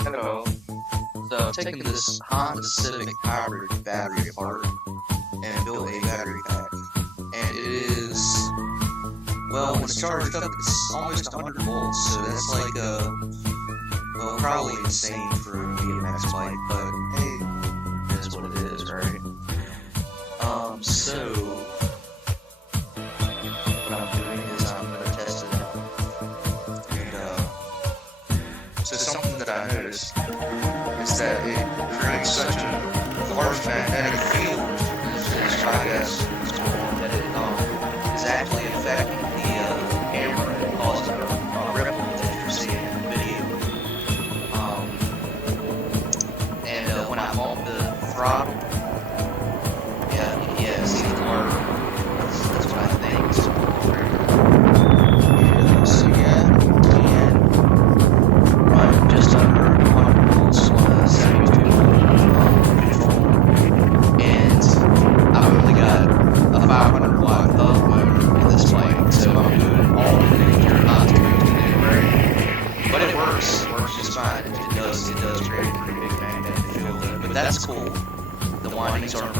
Hello. So I've taken this Honda Civic hybrid battery apart and built a battery pack. And it is, well, when it's charged up, it's almost 100 volts. So that's like, well, probably insane for a BMX bike, but hey, it is what it is, right? So what I'm doing is I'm going to test it out. And, so something that I noticed is that it creates such a large magnetic field, I guess, that it is actually affecting the camera and causing a ripple that you're seeing in the video. And when I bump the throttle, yeah, see the blur. That's what I think. So yeah, and run just under 100 volts on a 72 control, and I've only got a 500 watt hub motor in this bike, so I'm doing all the things you're not supposed to do, right? But it works just fine. It does create a pretty big magnetic field, but that's cool. The windings aren't